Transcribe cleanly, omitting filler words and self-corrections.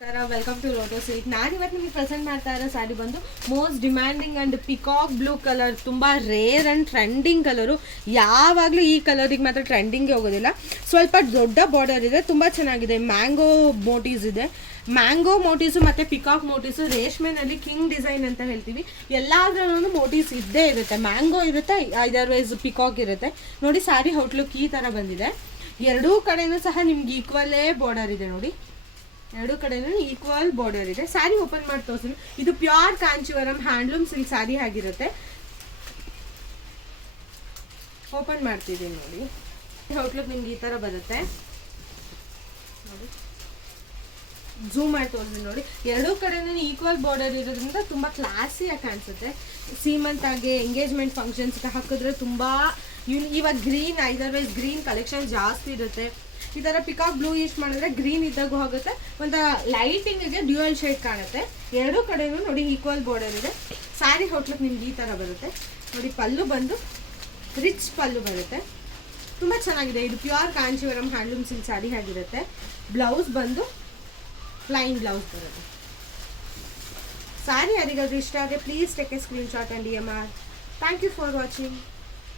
Welcome to Lotay silk. ನಾನಿವತ್ತು ನಿಮಗೆ present ಮಾಡ್ತಾ ಇರೋ ಸ್ಯಾರಿ ಬಂದು most demanding and peacock blue colour, ತುಂಬ ರೇರ್ ಆ್ಯಂಡ್ ಟ್ರೆಂಡಿಂಗ್ ಕಲರು. ಯಾವಾಗಲೂ ಈ ಕಲರಿಗೆ ಮಾತ್ರ ಟ್ರೆಂಡಿಂಗ್ಗೆ ಹೋಗೋದಿಲ್ಲ. ಸ್ವಲ್ಪ ದೊಡ್ಡ ಬಾರ್ಡರ್ ಇದೆ, ತುಂಬ ಚೆನ್ನಾಗಿದೆ. ಮ್ಯಾಂಗೋ ಮೋಟೀಸ್ ಇದೆ, ಮ್ಯಾಂಗೋ ಮೋಟೀಸು ಮತ್ತು ಪಿಕಾಕ್ ಮೋಟೀಸು. ರೇಷ್ಮೆನಲ್ಲಿ ಕಿಂಗ್ ಡಿಸೈನ್ ಅಂತ ಹೇಳ್ತೀವಿ. ಎಲ್ಲಾದ್ರೂ ಮೋಟೀಸ್ ಇದ್ದೇ ಇರುತ್ತೆ. ಮ್ಯಾಂಗೋ ಇರುತ್ತೆ, ಅದರ್ವೈಸ್ ಪಿಕಾಕ್ ಇರುತ್ತೆ. ನೋಡಿ ಸ್ಯಾರಿ ಔಟ್ಲುಕ್ ಈ ಥರ ಬಂದಿದೆ. ಎರಡೂ ಕಡೆನೂ ಸಹ ನಿಮ್ಗೆ ಈಕ್ವಲೇ ಬಾರ್ಡರ್ ಇದೆ. ನೋಡಿ ಎರಡು ಕಡೆನೂ ಈಕ್ವಲ್ ಬಾರ್ಡರ್ ಇದೆ. ಸ್ಯಾರಿ ಓಪನ್ ಮಾಡಿ ತೋರಿಸಿ. ಇದು pure Kanjeevaram handloom silk sari ಆಗಿರುತ್ತೆ. ಓಪನ್ ಮಾಡ್ತಿದ್ದೀನಿ ನೋಡಿ. ಔಟ್ಲುಕ್ ನಿಮ್ಗೆ ಈ ಥರ ಬರುತ್ತೆ. ನೋಡಿ ಝೂಮ್ ಮಾಡಿ ತೋರಿಸಿ. ನೋಡಿ ಎರಡೂ ಕಡೆನೂ ಈಕ್ವಲ್ ಬಾರ್ಡರ್ ಇರೋದ್ರಿಂದ ತುಂಬ ಕ್ಲಾಸಿಯಾಗಿ ಕಾಣಿಸುತ್ತೆ. ಸೀಮಂತಾಗಿ ಎಂಗೇಜ್ಮೆಂಟ್ ಫಂಕ್ಷನ್ಸ್ಗೆ ಹಾಕಿದ್ರೆ ತುಂಬ ಇವಾಗ ಗ್ರೀನ್, ಅದರ್ವೈಸ್ ಗ್ರೀನ್ ಕಲೆಕ್ಷನ್ ಜಾಸ್ತಿ ಇರುತ್ತೆ. ಈ ಥರ ಪಿಕಾಕ್ ಬ್ಲೂ ಯೂಸ್ ಮಾಡಿದ್ರೆ ಗ್ರೀನ್ ಇದ್ದಾಗೂ ಆಗುತ್ತೆ. ಒಂದು ಲೈಟಿಂಗಿಗೆ ಡ್ಯೂಯಲ್ ಶೇಡ್ ಕಾಣುತ್ತೆ. ಎರಡೂ ಕಡೆನೂ ನೋಡಿ ಈಕ್ವಲ್ ಬಾರ್ಡರ್ ಇದೆ. ಸ್ಯಾರಿ ಔಟ್ಲುಕ್ ನಿಮ್ಗೆ ಈ ಥರ ಬರುತ್ತೆ. ನೋಡಿ ಪಲ್ಲು ಬಂದು ರಿಚ್ ಪಲ್ಲು ಬರುತ್ತೆ, ತುಂಬ ಚೆನ್ನಾಗಿದೆ. ಇದು pure Kanjeevaram handloom silk sari ಆಗಿರುತ್ತೆ. ಬ್ಲೌಸ್ ಬಂದು ಪ್ಲೈನ್ ಬ್ಲೌಸ್ ಬರುತ್ತೆ. ಸ್ಯಾರಿ ಯಾರಿಗಾದ್ರೂ ಇಷ್ಟ ಆದರೆ please take a screenshot and DM. Thank you for watching.